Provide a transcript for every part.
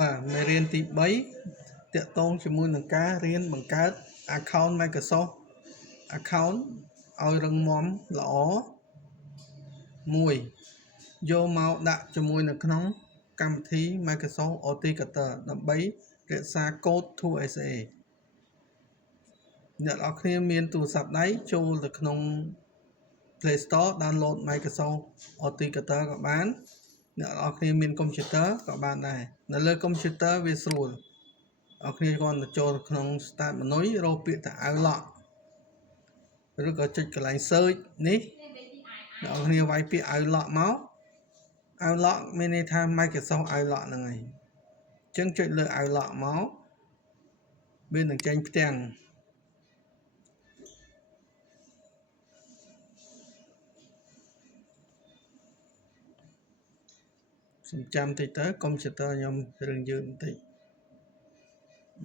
បាទមេរៀនទី3តាក់ទងជាមួយនឹងការរៀនបង្កើត account Microsoft account ឲ្យរឹងមាំល្អមួយយកមកដាក់ជាមួយនៅក្នុងកម្មវិធី Microsoft Authenticator ដើម្បីរក្សាកូដ 2FA អ្នកនរគ្នាមានទូរស័ព្ទដៃចូលទៅក្នុង Play Store download Microsoft Authenticator ក៏បានអ្នកនរគ្នាមានកុំព្យូទ័រក៏បានដែរនៅលើកុំព្យូទ័រវាស្រួលអ្នកគ្នាគ្រាន់តែចូលក្នុង Start menu រកពាក្យថា Outlook ឬក៏ចុចកន្លែង Search នេះអ្នកគ្នាវាយពាក្យ Outlook មក Outlook មានន័យថា Microsoft Outlook ហ្នឹងហើយអញ្ចឹងចុចលើ Outlook មកវានឹងចេញផ្ទាំងសំចាំតិចទៅកុំព្យូទ័រខ្ញុំរឿងយឺតបន្តិច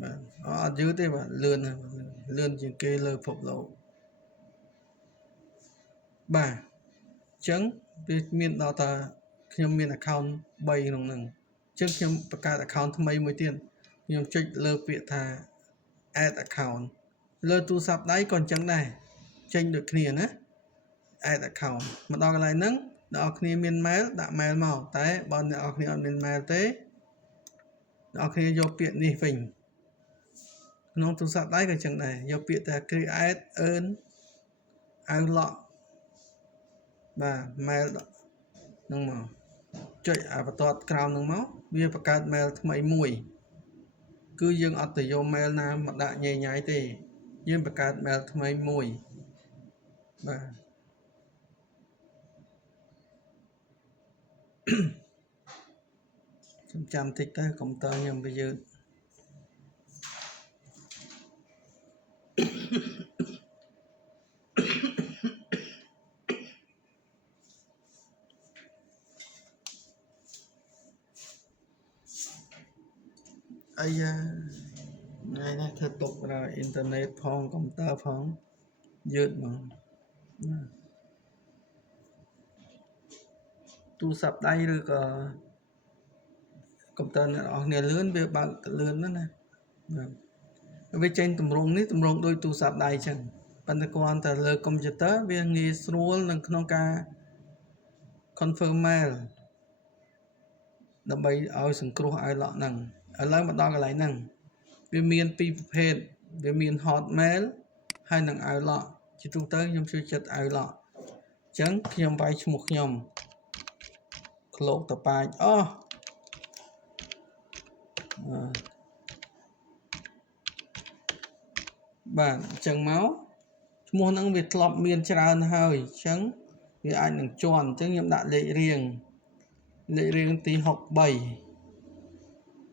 បាទអត់យឺតទេបាទលឿនជាងគេលើពិភពលោកបាទអញ្ចឹងវាមានដល់ថាខ្ញុំមាន account 3ក្នុងហ្នឹងអញ្ចឹងខ្ញុំបង្កើត account ថ្មីមួយទៀតខ្ញុំចុចលើពាក្យថា add account លើទូរស័ព្ទដៃក៏អញ្ចឹងដែរចេញដូចគ្នាណា add account មកដល់កន្លែងហ្នឹងអ្នកនរគ្នាមាន mail ដាក់ mail មកតែបើអ្នកនរគ្នាអត់មាន mail ទេអ្នកនរគ្នាយកពាក្យនេះវិញក្នុងទូរស័ព្ទដៃក៏អញ្ចឹងដែរយកពាក្យថា create earn Outlook បាទ mail ហ្នឹងមកចុចបន្ទាត់ក្រោមហ្នឹងមកវាបង្កើត mail ថ្មីមួយគឺយើងអត់ទៅយក mail ណាមកដាក់ញ៉ៃញ៉ៃទេយើងបង្កើត mail ថ្មីមួយបាទចាំតិចទៅកុំព្យូទ័រខ្ញុំវាយឺតអាយ៉ាថ្ងៃនេះធ្វើទុកដល់អ៊ីនធឺណិតផងកុំព្យូទ័រផងយឺតហ្មងទូរស័ព្ទដៃឬក៏កុំព្យូទ័រអ្នកនរគ្នាលឿនវាបើកលឿនណាបាទវាចេញទម្រង់នេះទម្រង់ដូចទូរស័ព្ទដៃអញ្ចឹងប៉ុន្តែគ្រាន់តែលើកុំព្យូទ័រវាងាយស្រួលនៅក្នុងការ confirm mail ដើម្បីឲ្យសង្គ្រោះ Outlook ហ្នឹងឥឡូវមកដល់កន្លែងហ្នឹងវាមានពីរប្រភេទវាមាន Hotmail ហើយនិង Outlook ជាទូទៅខ្ញុំចូលចិត្ត Outlook អញ្ចឹងខ្ញុំវាយឈ្មោះខ្ញុំក្លោកតប៉ាចបាទអញ្ចឹងមកឈ្មោះហ្នឹងវាធ្លាប់មានច្រើនហើយអញ្ចឹងវាអាចនឹងជន់អញ្ចឹងខ្ញុំដាក់លេខរៀងទី63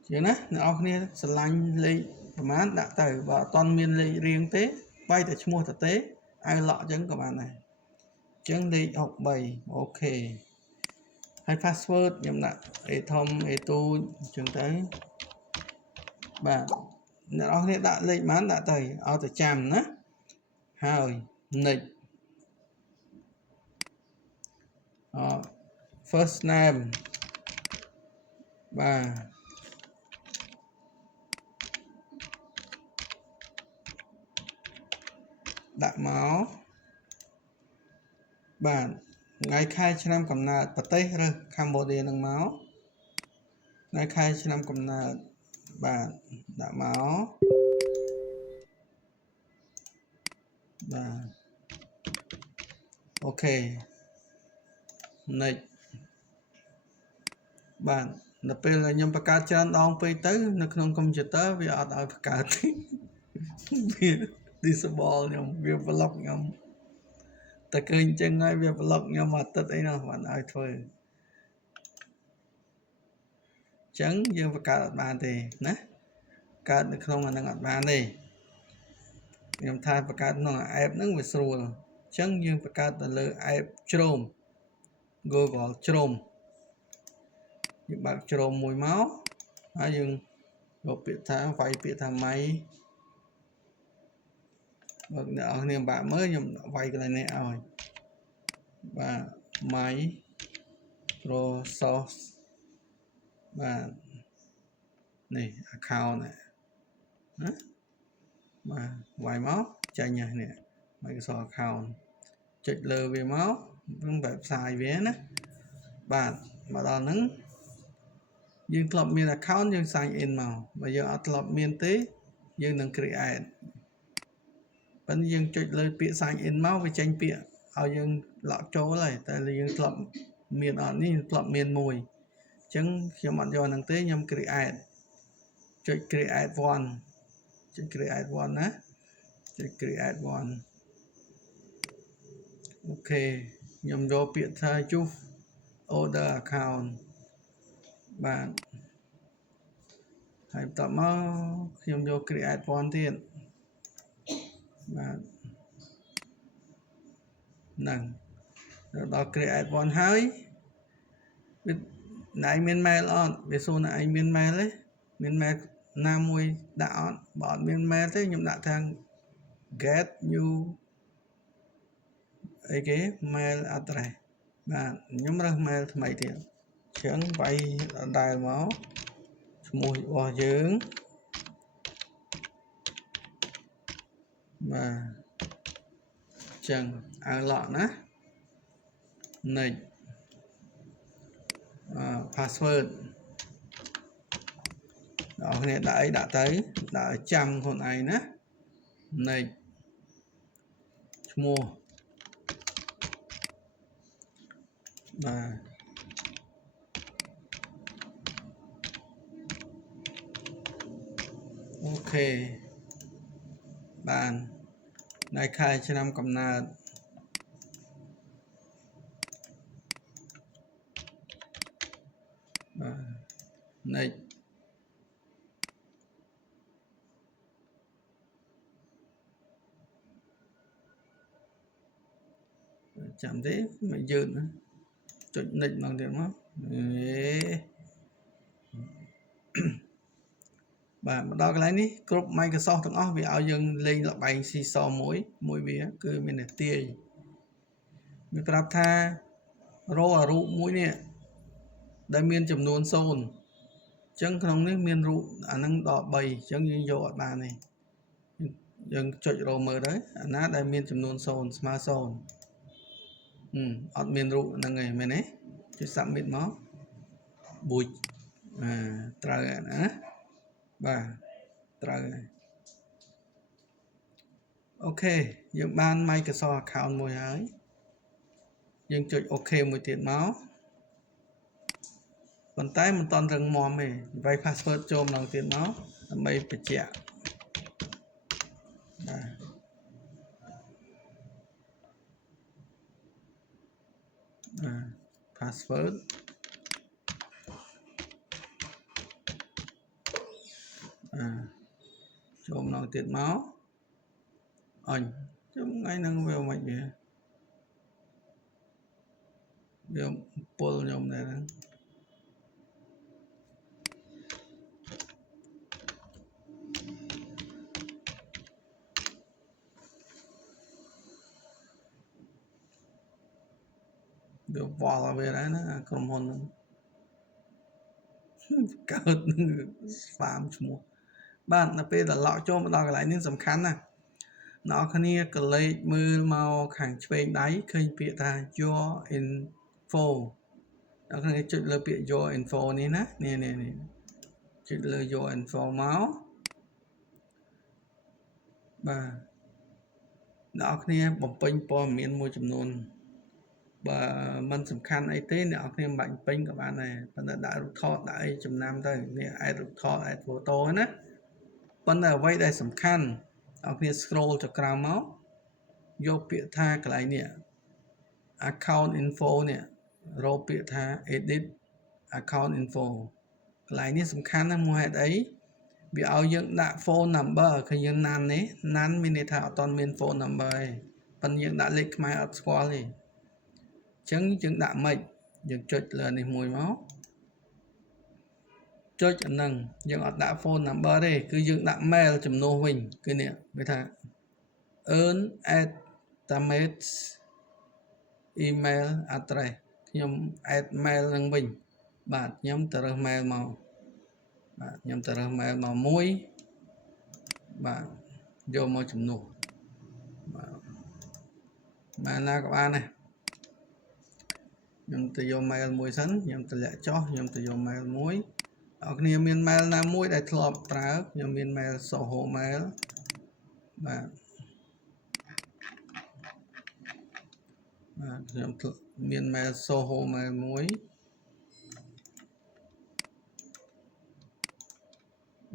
ជាងណាអ្នកនរគ្នាស្រឡាញ់លេខប្រហែលដាក់ទៅបើអត់ទាន់មានលេខរៀងទេវាយតែឈ្មោះទៅទេOutlookអញ្ចឹងក៏បានដែរអញ្ចឹងលេខ63អូខេហើយ password ខ្ញុំដាក់អេធំអេទូចអញ្ចឹងទៅបាទអ្នកនរគ្នាដាក់លេខប៉ុន្មានដាក់ទៅឲ្យទៅចាំណាហើយ next first name បាទដាក់មកបាទថ្ងៃខែឆ្នាំកំណើតប្រទេសរើសកម្ពុជានឹងមកថ្ងៃខែឆ្នាំកំណើតបាទដាក់មកបាទអូខេ next បាទដល់ពេលខ្ញុំបង្កើតច្រើនដងពេកទៅនៅក្នុងកុំព្យូទ័រវាអត់ឲ្យបង្កើតទេវា disable ខ្ញុំវា block ខ្ញុំតែឃើញអញ្ចឹងហើយវា block ខ្ញុំអាទិត្យអីនោះមិនឲ្យធ្វើអញ្ចឹងយើងបង្កើតអត់បានទេណាកើតនៅក្នុងអានឹងអត់បានទេខ្ញុំថាបង្កើតក្នុង app ហ្នឹងវាស្រួលអញ្ចឹងយើងបង្កើតទៅលើ app Chrome Google Chrome យើងបើក Chrome មួយមកហើយយើងយកពាក្យថាវាយពាក្យថា my បើអ្នកនរគ្នាបាក់មើលខ្ញុំវាយកន្លែងនេះឲ្យបាទ Microsoft បាទ នេះ account ណាបាទវាយមកចាញ់នេះ Microsoft account ចុចលើវាមកនឹងបែបផ្សាយវាណាបាទមកដល់ហ្នឹងយើងធ្លាប់មាន account យើង sign in មកបើយើងអត់ធ្លាប់មានទេយើងនឹង create ប៉ុន្តែយើងចុចលើពាក្យ sign in មកវាចេញពាក្យឲ្យយើងឡក់ចូលហើយតែយើងធ្លាប់មានអត់នេះធ្លាប់មានមួយអញ្ចឹងខ្ញុំអត់យកហ្នឹងទេខ្ញុំ create ចុច create one ចុច create one ណាចុច create one អូខេខ្ញុំយកពាក្យថា choose order account បាទហើយបន្តមកខ្ញុំយក create one ទៀតបាទហ្នឹងដល់ create one ហើយវាណៃមាន mail អត់វាសួរណៃមាន mail ទេមាន mail ណាមួយដាក់អត់បើអត់មាន mail ទេខ្ញុំដាក់ថា get new អីគេ mail address បាទខ្ញុំរើស mail ថ្មីទៀតអញ្ចឹងវាយដែលមកឈ្មោះរបស់យើងបាទអញ្ចឹងឲ្យឡក់ណា next password ដល់គ្នាដាក់អីដាក់ទៅដាក់ឲ្យចាំខ្លួនឯងណា next ឈ្មោះបាទអូខេបានថ្ងៃខែឆ្នាំកំណើតបាទ next ចាំទេមកយឺតណាចុច next ម្ដងទៀតមកបាទមកដល់កន្លែងនេះគ្រប់ Microsoft ទាំងអស់វាឲ្យយើងលេងល្បែងស៊ីសមួយវាគឺមានតែទាយវាប្រាប់ថារករូបមួយនេះដែលមានចំនួន0អញ្ចឹងក្នុងនេះមានរូបអាហ្នឹងដល់3អញ្ចឹងយើងយកអត់បានទេយើងចុចរកមើលទៅអាណាដែលមានចំនួន0ស្មើ0អត់មានរូបហ្នឹងឯងមែនទេចុច submit មកប៊ូចត្រូវណាបាទត្រូវហើយអូខេយើងបាន Microsoft account មួយហើយយើងចុច OK មួយទៀតមកប៉ុន្តែមិនតាន់រឹងមាំទេវាយ password ចូលម្ដងទៀតមកដើម្បីបញ្ជាក់បាទpassword ចូលម្ដងទៀតមកអញខ្ញុំថ្ងៃហ្នឹងវាមិនវាពុលខ្ញុំដែរហ្នឹងវាវល់វាដែរណាក្រុមហ៊ុនហ្នឹងកើតស្វាមឈ្មោះបាទនៅពេលដែលឡក់ចូលមកដល់កន្លែងនេះសំខាន់ណាស់អ្នកគ្នាក៏លេខមើលមកខាងឆ្វេងដៃឃើញពាក្យថា your info អ្នកគ្នាចុចលើពាក្យ your info នេះណានេះចុចលើ your info មកបាទអ្នកគ្នាបំពេញព័ត៌មានមួយចំនួនបើมันសំខាន់អីទេអ្នកគ្នាមិនបាច់ពេញក៏បានដែរប៉ុន្តែដាក់រូបថតដាក់អីចំណាំទៅនេះអាចរូបថតអាច photo ណាប៉ុន្តែអ្វីដែលសំខាន់អ្នកគ្នា scroll ទៅក្រោមមកយកពាក្យថាកន្លែងនេះ account info នេះរកពាក្យថា edit account info កន្លែងនេះសំខាន់ណាស់មកហេតុអីវាឲ្យយើងដាក់ phone number ឃើញយើងណាន់នេះណាន់មានន័យថាអត់ទាន់មាន phone number ទេប៉ុន្តែយើងដាក់លេខខ្មែរអត់ស្គាល់ទេអញ្ចឹងយើងដាក់ម៉េចយើងចុចលើនេះមួយមកចុចអាហ្នឹងយើងអត់ដាក់ phone number ទេគឺយើងដាក់ mail ចំនួនវិញគឺនេះវាថា earn@tamate email address ខ្ញុំ add mail ហ្នឹងវិញបាទខ្ញុំទៅរើស mail មក បាទខ្ញុំទៅរើស mail មកមួយបាទយកមកជំនួសបាទបានណាក៏បានដែរខ្ញុំទៅយក mail មួយសិនខ្ញុំទៅលាក់ចុះខ្ញុំទៅយក mail មួយអ្នកគ្នាមាន mail ណាមួយដែលធ្លាប់ប្រើខ្ញុំមាន mail Soho mail បាទខ្ញុំមាន mail Soho mail មួយ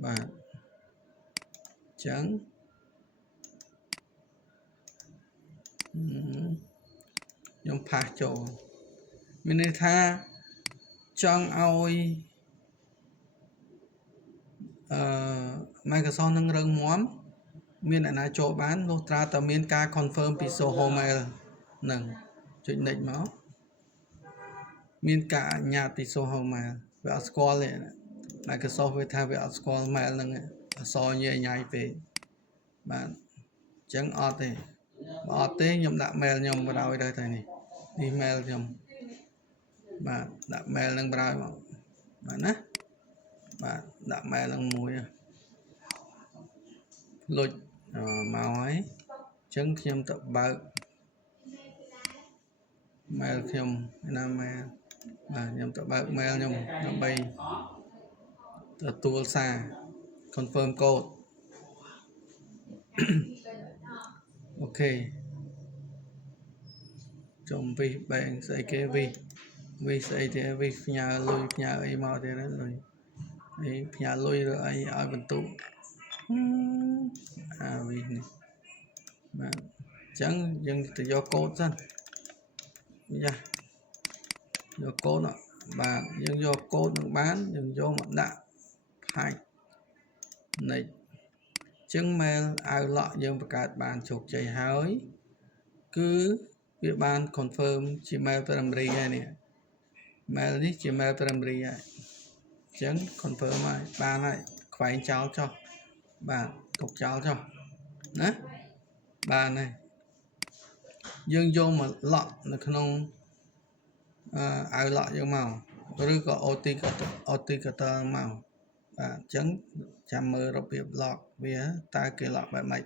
បាទចឹងខ្ញុំផាសចូលមានន័យថាចង់ឲ្យMicrosoft នឹងរឹងមាំមានអ្នកណាចូលបានលុះត្រាតែមានការ confirm ពី Soho mail នឹងចុច next មកមានការអនុញ្ញាតពី Soho mail វាអត់ស្គាល់ទេ Microsoft វាថាវាអត់ស្គាល់ mail ហ្នឹងអសញ៉ៃពេកបាទអញ្ចឹងអត់ទេបើអត់ទេខ្ញុំដាក់ mail ខ្ញុំបដ ாய் ដែរតែនេះ mail ខ្ញុំបាទដាក់ mail នឹងបដ ாய் មកបាទណាបាទដាក់ mail នឹងមួយលុចមកហើយអញ្ចឹងខ្ញុំទៅបើក mail ខ្ញុំណា mail បាទខ្ញុំទៅបើក mail ខ្ញុំដើម្បីទទួលសារ confirm code អូខេចំវិស bank ស្អីគេវិសស្អីទេវិសផ្ញើលុយផ្ញើអីមកទៀតលុយអីផ្ញើលុយឬអីឲ្យបន្ទុកវិសនេះបាទអញ្ចឹងយើងទៅយកកូដសិនយ៉ាយកកូដបាទយើងយកកូដនឹងបានយើងយកមកដាក់ផាច់ next ចឹង mail Outlook យើងបង្កើតបានជោគជ័យហើយគឺវាបាន confirm ជា mail primary ហើយនេះ mail នេះជា mail primary ហើយចឹង confirm ហើយបានហើយខ្វែងចោលចុះបាទទុកចោលចុះណាបានហើយយើងយកមក lock នៅក្នុងOutlook យើងមកឬក៏ Authenticator មកបាទអញ្ចឹងចាំមើលរបៀប lock វាតើគេ lock បែបម៉េច